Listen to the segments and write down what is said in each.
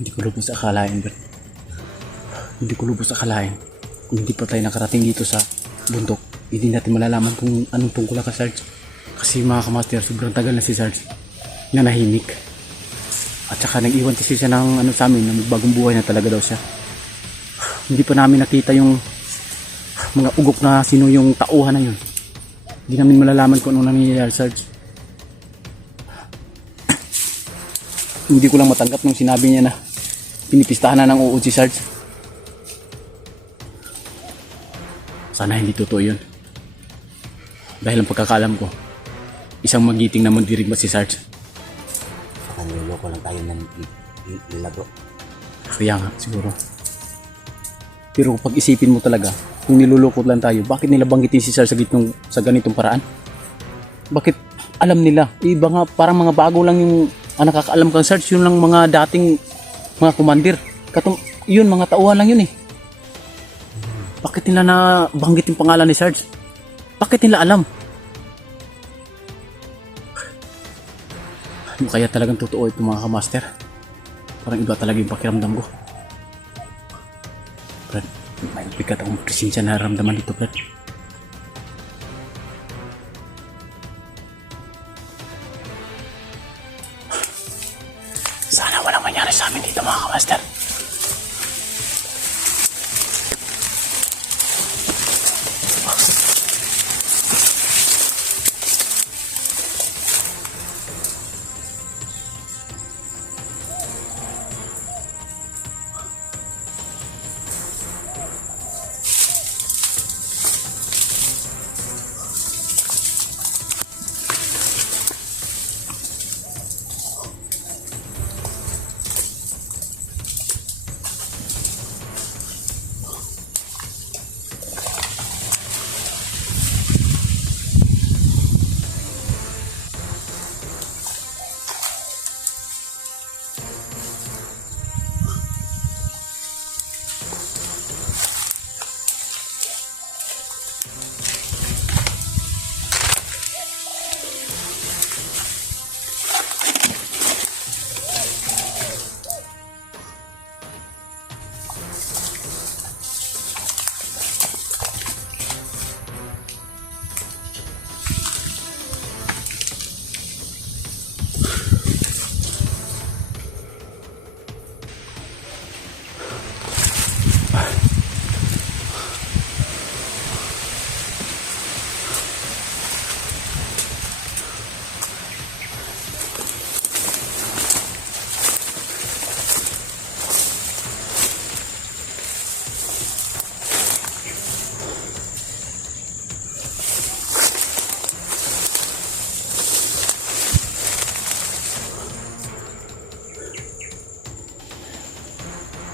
Hindi ko lubos akalain, bro. Hindi ko lubos akalain. Kung hindi pa tayo nakarating dito sa bundok, hindi natin malalaman kung anong tungkol ka, Sarge. Kasi mga kamaster, sobrang tagal na si Sarge na nahimik. At saka nag-iwan kasi siya ng ano sa amin, na magbagong buhay na talaga daw siya. Hindi pa namin nakita yung mga ugok na sino yung tauhan na yun. Hindi namin malalaman kung ano nangyayari, Sarge. Hindi ko lang matanggap nung sinabi niya na pinipistahan na ng uod si Sarge. Sana hindi totoo yun. Dahil ang pagkakalam ko, isang magiting na mandirigma si Sarge. Saka niloloko lang tayo ng nila, bro. Kaya nga, siguro. Pero pag isipin mo talaga, kung nilulukot lang tayo, bakit nila banggitin si Sarge sa ganitong paraan? Bakit alam nila? Iba nga, parang mga bago lang yung nakakaalam kang Sarge, yun lang mga dating mga commander. Yun, mga tauhan lang yun eh. Bakit nila na banggit yung pangalan ni Sarge? Bakit nila alam? Ano kaya talagang totoo ito mga kamaster? Parang iba talaga yung pakiramdam ko. Brad, may bigat akong presensya na naramdaman dito, Brad. Sana walang mangyari sa amin dito mga kamaster.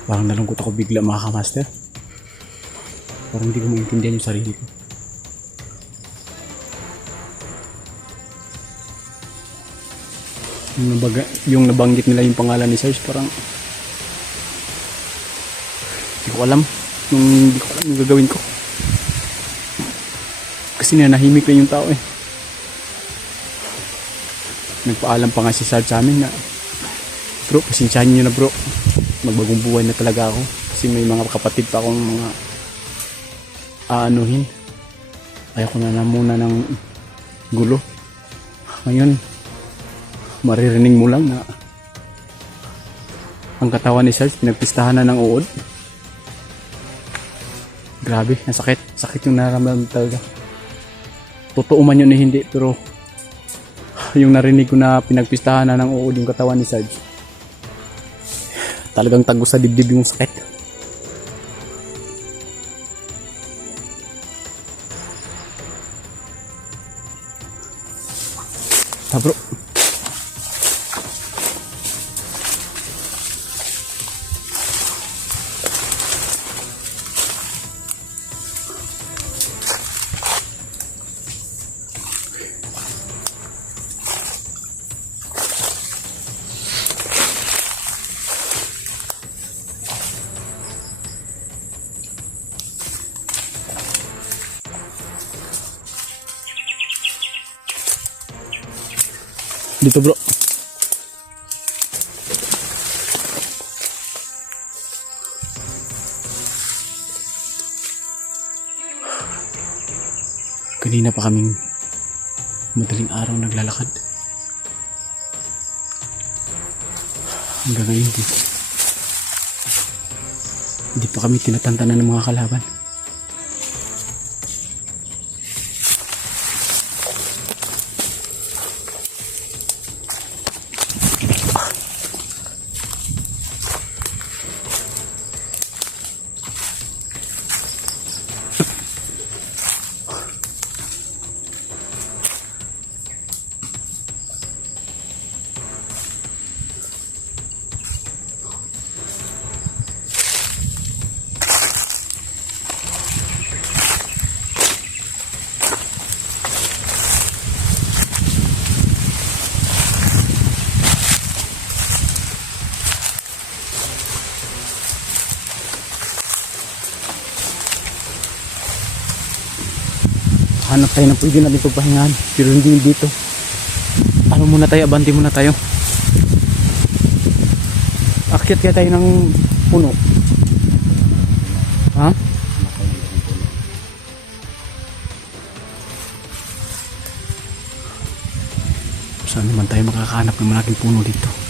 Parang nalungkot ako bigla mga kamaster. Parang hindi ko maintindihan yung sarili ko. Yung nabanggit nila yung pangalan ni Sarge, parang hindi ko alam yung gagawin ko. Kasi nanahimik na yung tao eh. Nagpaalam pa nga si Sarge sa amin na, bro, pasensyahan nyo na bro, magbagong buhay na talaga ako. Kasi may mga kapatid pa akong mga aanuhin. Ayaw ko na muna ng gulo. Ngayon, maririnig mo lang na ang katawan ni Sarge pinagpistahan na ng uod. Grabe, nasakit. Sakit yung nararamdaman talaga. Totoo man yun eh hindi, pero yung narinig ko na pinagpistahan na ng uod yung katawan ni Sarge, talagang tagos sa dibdib yung sakit. Bro, dito bro. Kanina pa kaming madaling araw naglalakad. Hanggang ngayon hindi pa kami tinatantanan ng mga kalaban. Hanap tayo na pwede natin pagpahingahan, pero hindi dito. Ano muna tayo, abante muna tayo. Akyat kaya tayo ng puno. Ha? Saan naman tayo makakahanap ng malaking puno dito?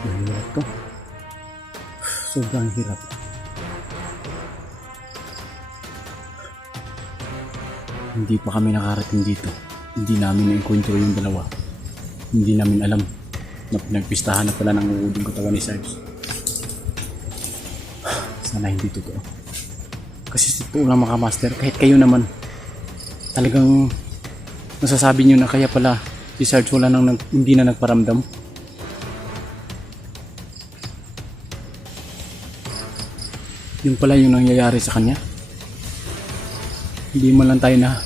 Mahirap to. Sobrang hirap. Hindi pa kami nakarating dito. Hindi namin na-encounter yung dalawa. Hindi namin alam na pinagpistahan na pala ng uuding katawan ni Sarge. Sana hindi totoo. Kasi totoo lang mga master, kahit kayo naman talagang nasasabi nyo na kaya pala si Sarge wala nang hindi na nagparamdam. Yung pala yung nangyayari sa kanya. Hindi man lang tayo na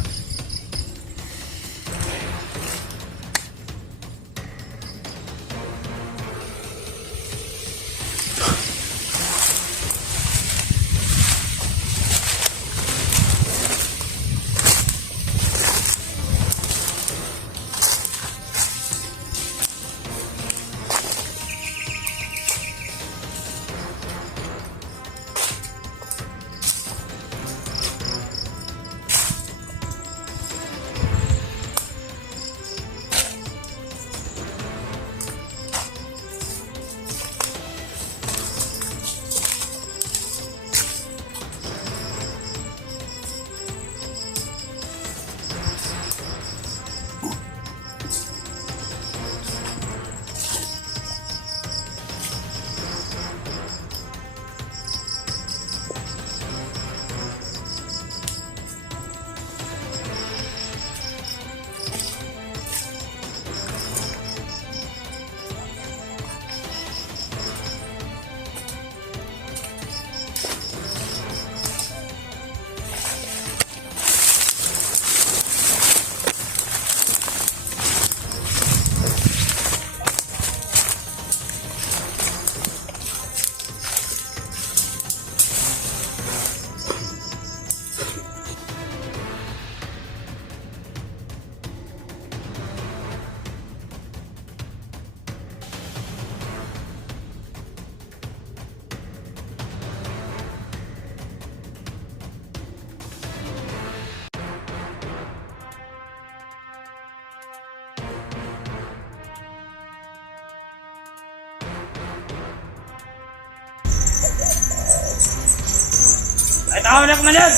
Ay, tawag na kumandan!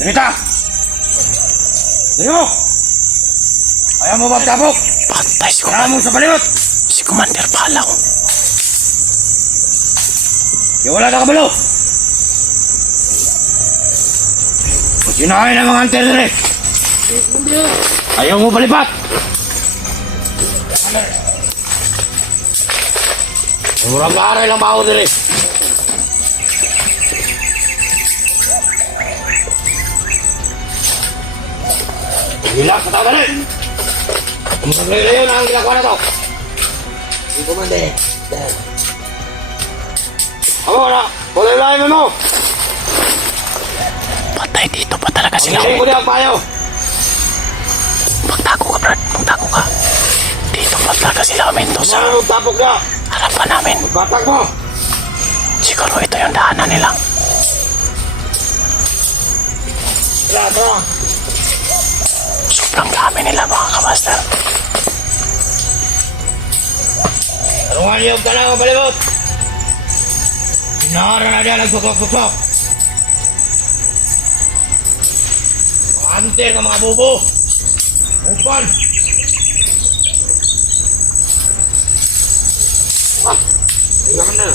Dalita! Dali mo! Ayaw mo magtabok! Patay si Ayaw mo sa baliot! Si Commander Palaw. Kaya wala na kabalo! Sinahay ng mga hunter rin! Ayaw mo balipat! Murang maaray lang ba ako rin? Hilak sa tao na rin! Murang layo na ang ginagawa na to! Hindi ko man din. Ako na! Wala yung layo mo! Patay, dito pa talaga sila. Hindi ko di ang payo! Magtago ka, Brad. Magtago ka. Dito pa talaga sila, Mendoza. Ano tapok ka? Alam pa namin. Batak mo! Siguro ito yung daanan nila. Tara, tara! Sobrang dami nila, mga kamaster. Tarungan niyo ka lang ang balibot! Hinahara na diyan ang susok-susok! Mga hunter ng mga bubo! Upan! Hilang na!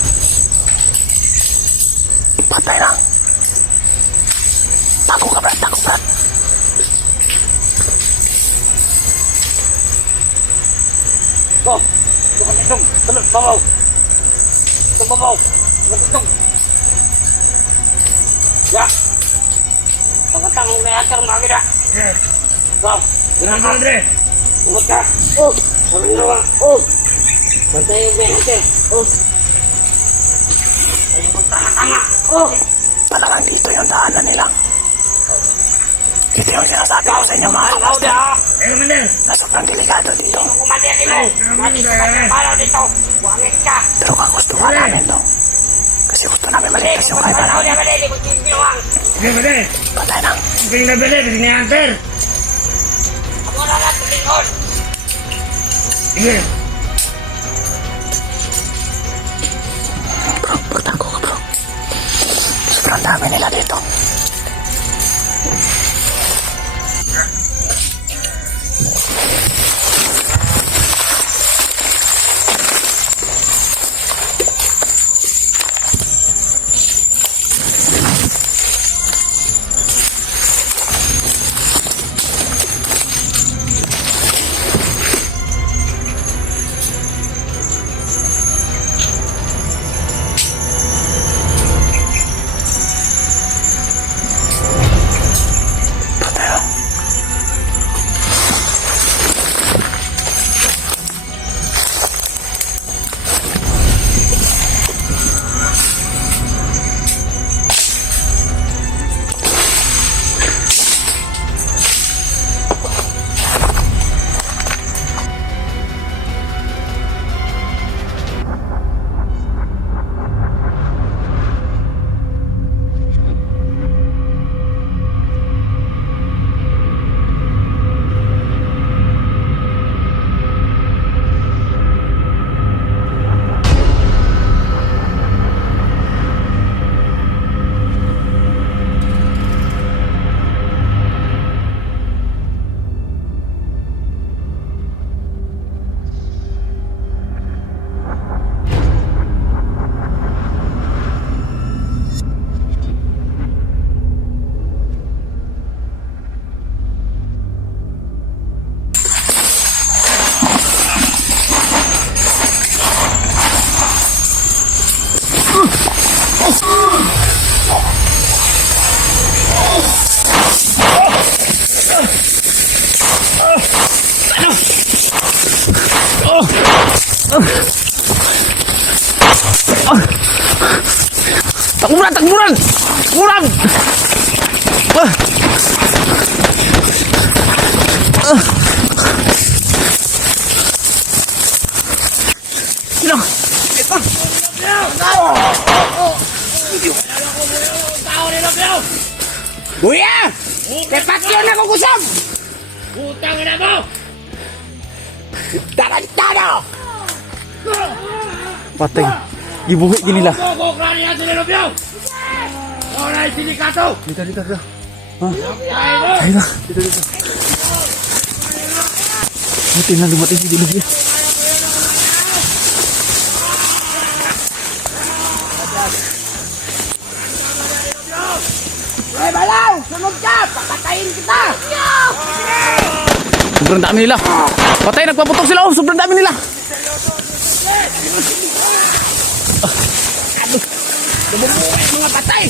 Patay na. Tago ka, Brad. Tago, Brad. Go! Tukang itong! Tulog! Babaw! Itong babaw! Tukang itong! Ya! Pagkatang mo na yatar mga gina! Go! Ganaan ka, Andre! Umat ka! Oh! Sabi nyo naman! Oh! Bantay yung may hunter! Oh! Ayaw magtanga-tanga! Oh! Talagang dito yung daanan nila. Ito yung sinasabi ko sa inyo, mga kamaster. Ayaw mander! Na sobrang delikado dito. Kumander dito! Kumander pala dito! Wangit ka! Pero kagustuhan namin to. Kasi gusto namin maligtas yung kaibahan. Sige, pwede! Patay na. Sige na pwede! Pwede ni hunter! Ako na lang tulingon! Sige! Bro, pagtago ka, bro. Sobrang dami nila dito. Patay na. Takburan! Takburan! Takburan! Sino? Ito! Kuya! Tepat yun ako kusap! Utang na mo! Tarantado! Patay. Ibuhi din nila. Kukukranin natin nila, Biyaw! Dito, dito, dito. Ay na, dito, dito. Buti na lumating si Dilubya. Hoy, Balaw! Sunod ka! Pakatayin kita! Sobrang dami nila. Patay, nagpaputok sila. Oh, sobrang dami nila. Lumumuhay mga patay!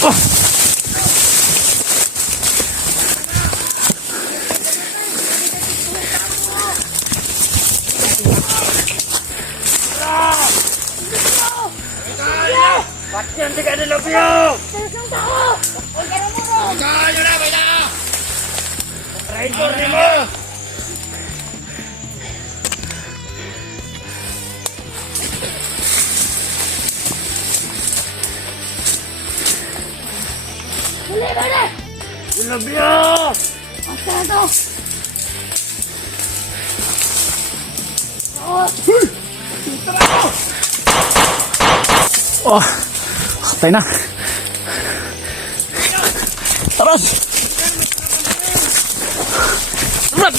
Oh. Ba't yan si Kanilopio? Kaya na, kaya na! Traitor ni mo! Kanilopio! Oh, patay na. Taros! Rat!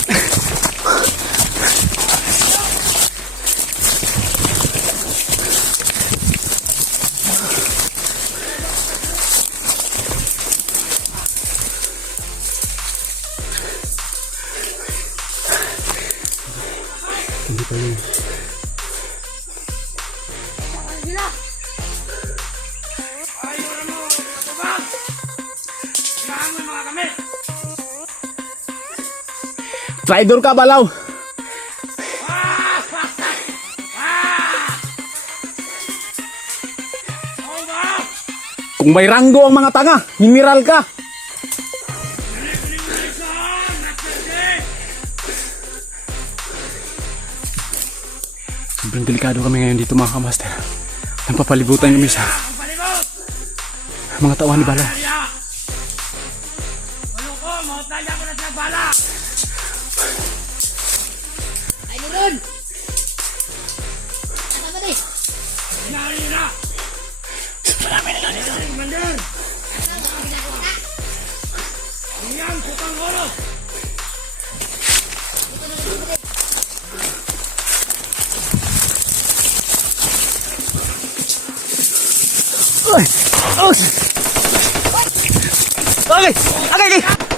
Hindi pa yun. Traitor ka, Balaw! Kung may ranggo ang mga tanga, mineral ka! Sobrang delikado kami ngayon dito, mga kamaster. Napapalibutan kami sa mga tawan ni Balaw. Marami nila dito. Ay! Okay! Okay!